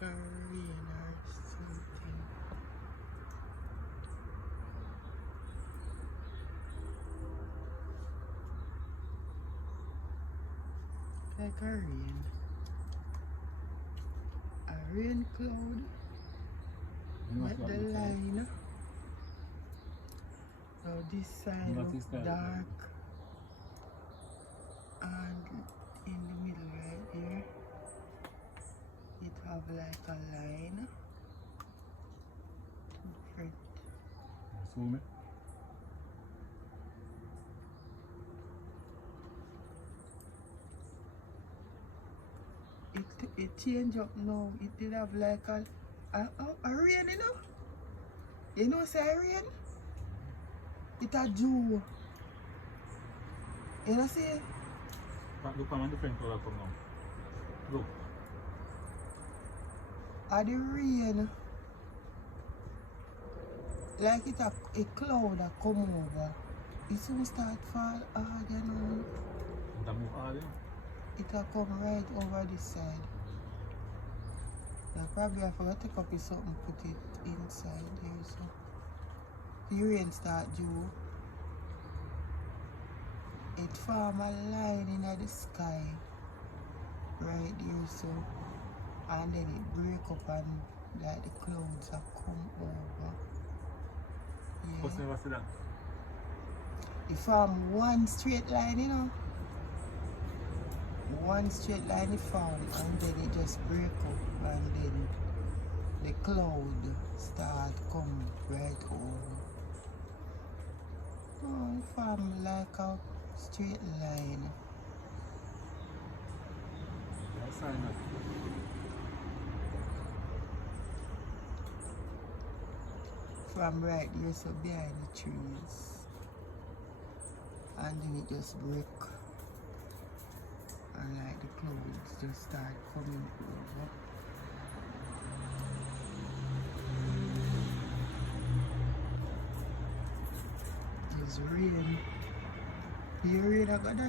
like a rain or something. Like a rain cloud. With the line. Now this side looks dark. And in the middle right here, it have like a line. Different. Zoom it. It change up now. It did have like a rain, you know? You know say rain? It a dew. You know see? Look how different color come now. Look. A the rain. Like a cloud that come over. It soon start fall hard, you know. That move hard, yeah? It'll come right over this side. Now probably I forgot to copy something, put it inside there so. The rain start due. It form a line in the sky. Right there so. And then it break up and like the clouds have come over. Yeah. First never see that. It form one straight line, you know. One straight line it form and then it just break up and then the cloud start come right over. Oh, it form like a straight line. That's sign that. From right there so behind the trees. And then it just break. And like the clouds just start coming over. There's rain. The rain I got that.